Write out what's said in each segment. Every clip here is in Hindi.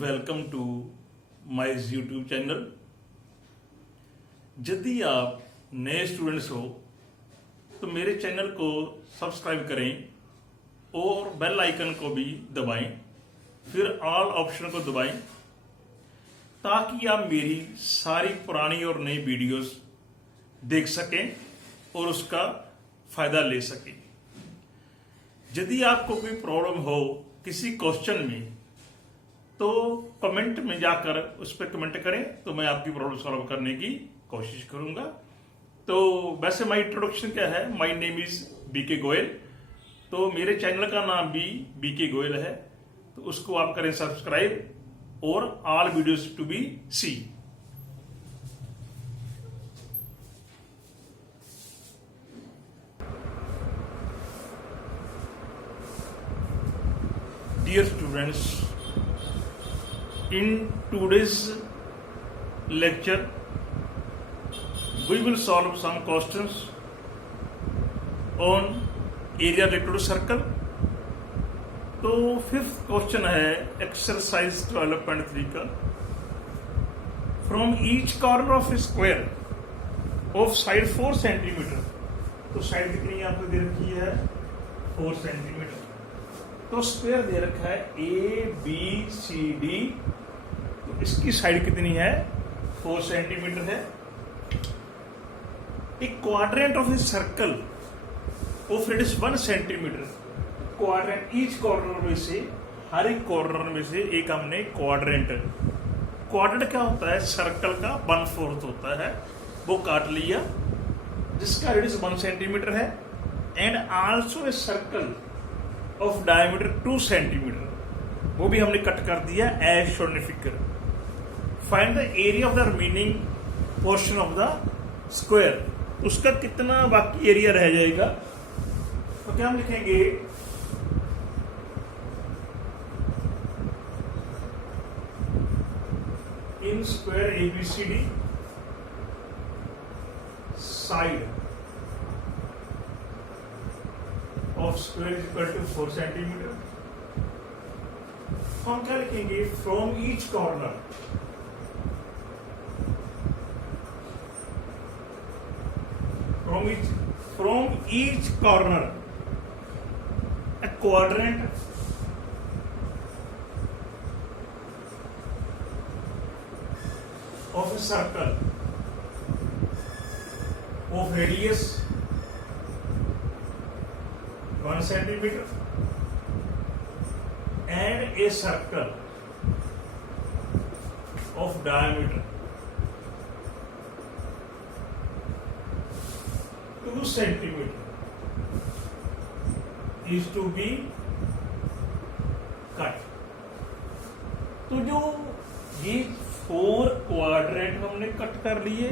Welcome to my YouTube channel. यदि आप नए स्टूडेंट्स हो तो मेरे चैनल को सब्सक्राइब करें और बेल आइकन को भी दबाएं, फिर ऑल ऑप्शन को दबाएं ताकि आप मेरी सारी पुरानी और नई वीडियोस देख सकें और उसका फायदा ले सकें। यदि आपको कोई प्रॉब्लम हो किसी क्वेश्चन में तो कमेंट में जाकर उस पर कमेंट करें तो मैं आपकी प्रॉब्लम सॉल्व करने की कोशिश करूंगा। तो वैसे माय इंट्रोडक्शन क्या है, my name is BK Goyal. तो मेरे चैनल का नाम भी बीके गोयल है, तो उसको आप करें सब्सक्राइब और all videos to be see. Dear students, in today's lecture we will solve some questions on area related to circle। तो फिफ्थ क्वेश्चन है एक्सरसाइज 12.3 का। From each corner of square of side 4 centimetre. तो साइड कितनी आपको दे रखी है 4 सेंटीमीटर। तो स्क्वायर दे रखा है ए बी सी डी, तो इसकी साइड कितनी है 4 सेंटीमीटर है। एक quadrant of A circle of radius 1 centimetre. Quadrant each corner में से, हर एक कॉर्नर में से एक हमने क्वाड्रेंट क्या होता है, सर्कल का 1/4 होता है, वो काट लिया जिसका रेडियस 1 सेंटीमीटर है। And also a circle of diameter 2 centimetre, वो भी हमने कट कर दिया as shown in figure. Find the area of the remaining portion of the square. उसका कितना बाकी एरिया रह जाएगा, तो क्या हम लिखेंगे in square ABCD side of square is equal to 4 centimetre. हम क्या लिखेंगे from each corner, from each corner a quadrant of a circle of radius 1 centimeter and a circle of diameter 2 centimeter is to be cut। तो जो ये 4 क्वाड्रेंट हमने कट कर लिए,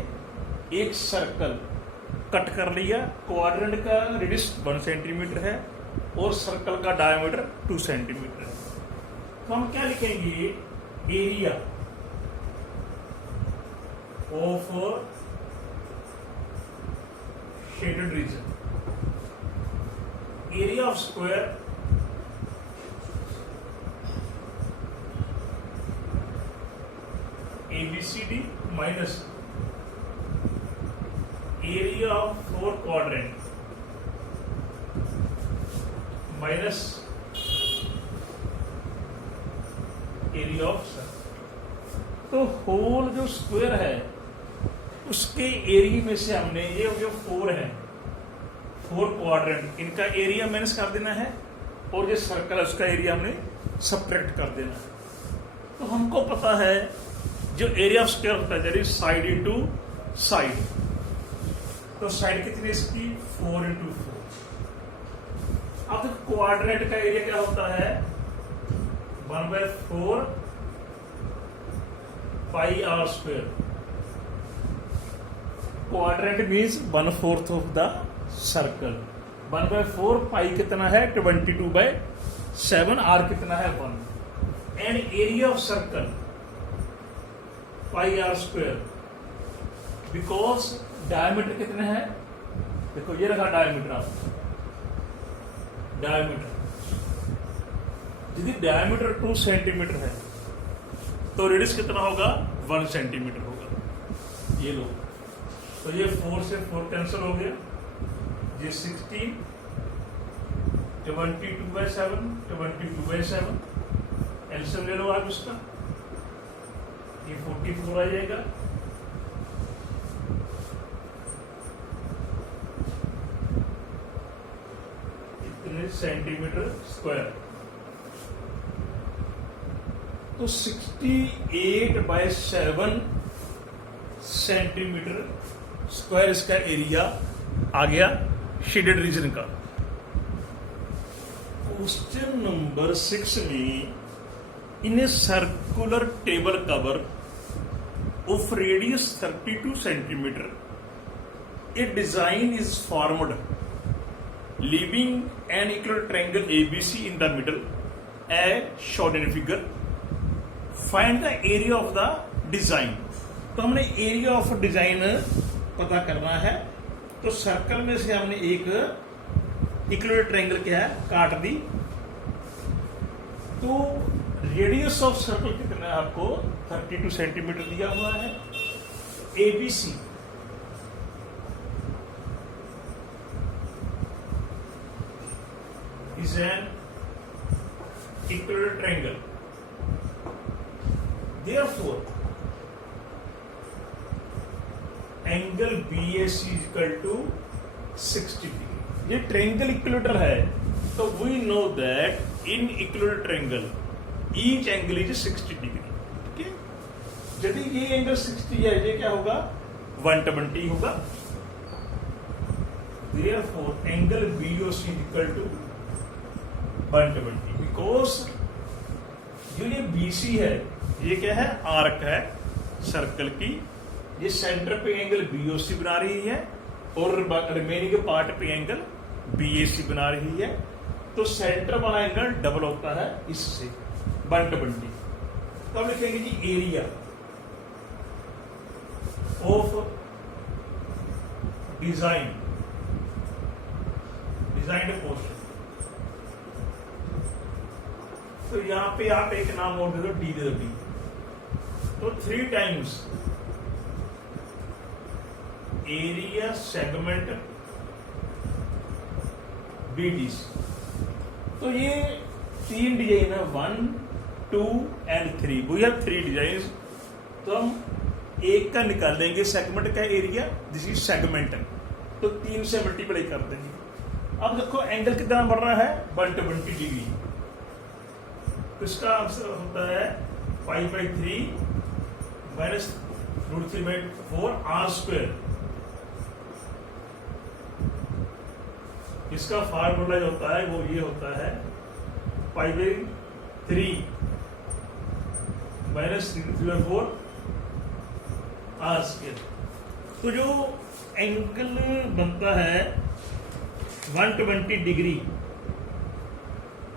एक सर्कल कट कर लिया, क्वाड्रेंट का रेडियस 1 सेंटीमीटर है और सर्कल का डायमीटर 2 सेंटीमीटर है। तो हम क्या लिखेंगे area of shaded region, area of square ABCD minus area of 4 quadrant minus area of circle. तो होल जो स्क्वायर है उसके एरिया में से हमने ये जो 4 है 4 क्वाड्रेंट, इनका एरिया माइनस कर देना है और ये सर्कल है उसका एरिया हमने सब्ट्रैक्ट कर देना है। तो हमको पता है जो एरिया ऑफ स्क्वायर होता है that is side into side. तो साइड कितनी इसकी 4 × 4। अब क्वाड्रेंट का एरिया क्या होता है 1/4 pi r square. Quadrant means 1/4 of the circle. 1/4 pi कितना है 22/7, आर कितना है 1। And area of circle pi r square, because diameter कितने हैं, देखो ये रखा डायमीटर, आप डायमीटर यदि डायमीटर 2 सेंटीमीटर है तो रेडियस कितना होगा 1 सेंटीमीटर होगा। ये लो, तो ये 4 से 4 कैंसिल हो गया, ये 16, 22/7, 22/7 एलसीएम ले लो आप इसका, ये 44 आ जाएगा। इतने सेंटीमीटर स्क्वायर, तो 68/7 सेंटीमीटर स्क्वायर इसका एरिया आ गया शेडेड रीजन का। क्वेश्चन नंबर 6 में in a circular table cover of radius 32 centimetre a design is formed leaving an equal triangle ABC in the middle as shown in figure. Find the area of the design. तो हमने एरिया ऑफ डिजाइन पता करना है। तो सर्कल में से हमने एक इक्वल ट्रायंगल क्या है काट दी, तो रेडियस ऑफ सर्कल कितना है आपको 32 सेंटीमीटर दिया हुआ है। ABC is an equilateral triangle. Therefore, angle BAC is equal to 60 degree. ये ट्रायंगल इक्विलेटरल है, तो we know that in equilateral triangle each angle is 60 degree. ठीक है, यदि ये एंगल 60 है, ये क्या होगा 120 होगा। Therefore, angle BOC is equal to 120 because जो ये BC है ये क्या है आर्क है सर्कल की, ये सेंटर पे एंगल BOC बना रही है और रिमेनिंग पार्ट पे एंगल BAC बना रही है, तो सेंटर वाला एंगल डबल होता है इससे 120। तो हम लिखेंगे जी एरिया ऑफ डिजाइंड पोर्शन। तो यहां पे आप एक नाम और दे दो, डी दे दो, डी। तो 3 टाइम्स एरिया सेगमेंट BDC। तो ये 3 डिजाइन है, 1, 2 एंड 3। We have 3 design. तो हम एक का निकाल देंगे सेगमेंट का एरिया, दिस इज सेगमेंट, तो 3 से मल्टीप्लाई कर देंगे। अब देखो एंगल कितना बढ़ रहा है 120 डिग्री। तो इसका आंसर होता है 5/3 माइनस √3/4 r²। इसका फार्मूला जो होता है वो ये होता है 5/3 माइनस √3/4 r²। तो जो एंगल बनता है 120 डिग्री,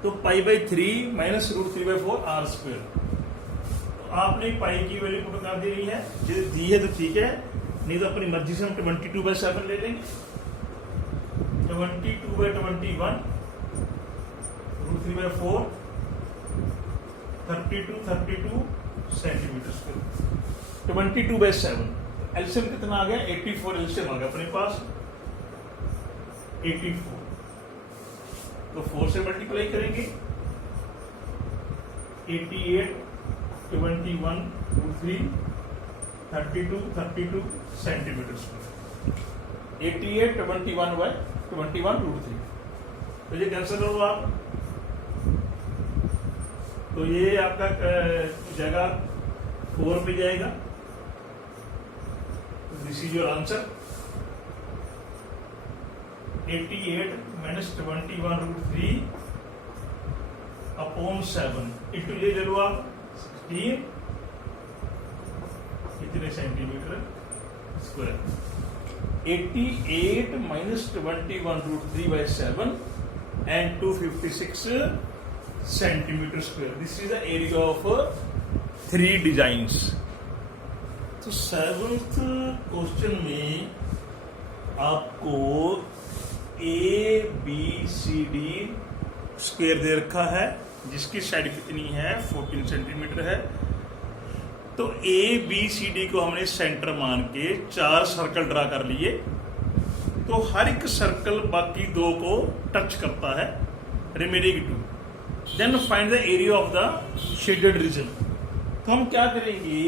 तो π/3 माइनस √3/4 r²। तो आपने पाई की वैल्यू पुट कर दी है, यदि दी है तो ठीक है, नहीं तो अपनी मर्जी से हम 22/7 ले लेंगे। 22/21 √3/4 32 सेंटीमीटर स्क्वायर। 22/7 एलसीएम कितना आ गया 84 एलसीएम आ गया अपने पास 84। तो 4 से मल्टीप्लाई करेंगे 88 21 √3 32 सेंटीमीटर स्क्वायर। 88 21 √3। तो ये कैंसिल होगा आप, तो ये आपका जगह 4 पे जाएगा। This is your answer 88 minus 21 √3 upon 7 इटू ये ले लो आप 16 कितने centimetre square. 88 minus 21 √3/7 and 256 centimetre square. This is the area of 3 designs. तो 7th क्वेश्चन में आपको ABCD स्क्वायर दे रखा है, जिसकी साइड कितनी है 14 सेंटीमीटर है। तो ए बी सी डी को हमने सेंटर मान के 4 सर्कल ड्रा कर लिए, तो हर एक सर्कल बाकी 2 को टच करता है, remaining 2। Then find the area of the shaded region. तो हम क्या करेंगे,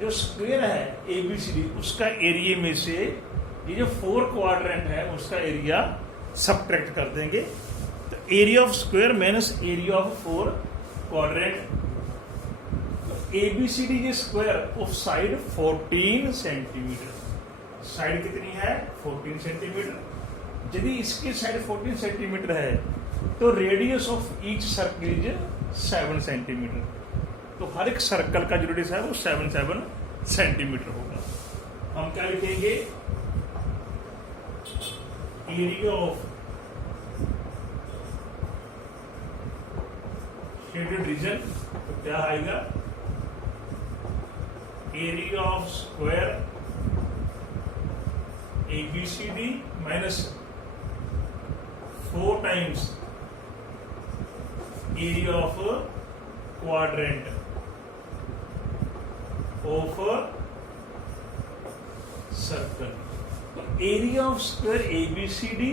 जो स्क्वायर है ए बी सी डी उसका एरिया में से ये जो 4 क्वाड्रेंट है उसका एरिया सबट्रैक्ट कर देंगे। तो area of square minus area of 4 quadrant, A B C D ये square of side 14 centimetre. Side कितनी है 14 सेंटीमीटर। यदि इसकी साइड 14 सेंटीमीटर है तो radius of each circle is 7 centimetre. तो हर एक सर्कल का जो रेडियस है वो 7 सेंटीमीटर होगा। हम क्या लिखेंगे, एरिया ऑफ शेडेड रीजन, तो क्या आएगा, area of square A B C D minus 4 times area of quadrant of circle. तो area of square A B C D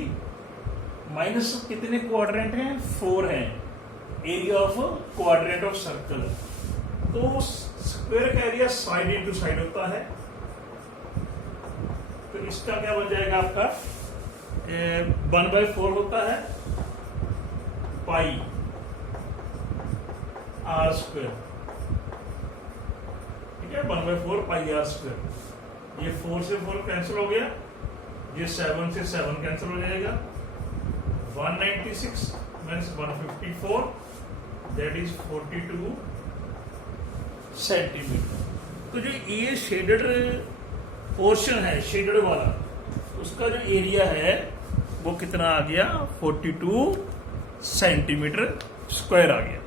minus कितने क्वाड्रेंट हैं, 4 हैं, area of quadrant of circle. तो स्क्वायर का एरिया साइड इंटू साइड होता है, तो इसका क्या बन जाएगा आपका 1/4 होता है पाई आर स्क्वायर। ठीक है, 1/4 पाई आर स्क्वायर। ये 4 से 4 कैंसिल हो गया, ये 7 से 7 कैंसिल हो जाएगा। 196 माइनस 154 दैट इज 42 सेंटीमीटर। तो जो ये शेडेड पोर्शन है, शेडेड वाला, उसका जो एरिया है वो कितना आ गया, 42 सेंटीमीटर स्क्वायर आ गया।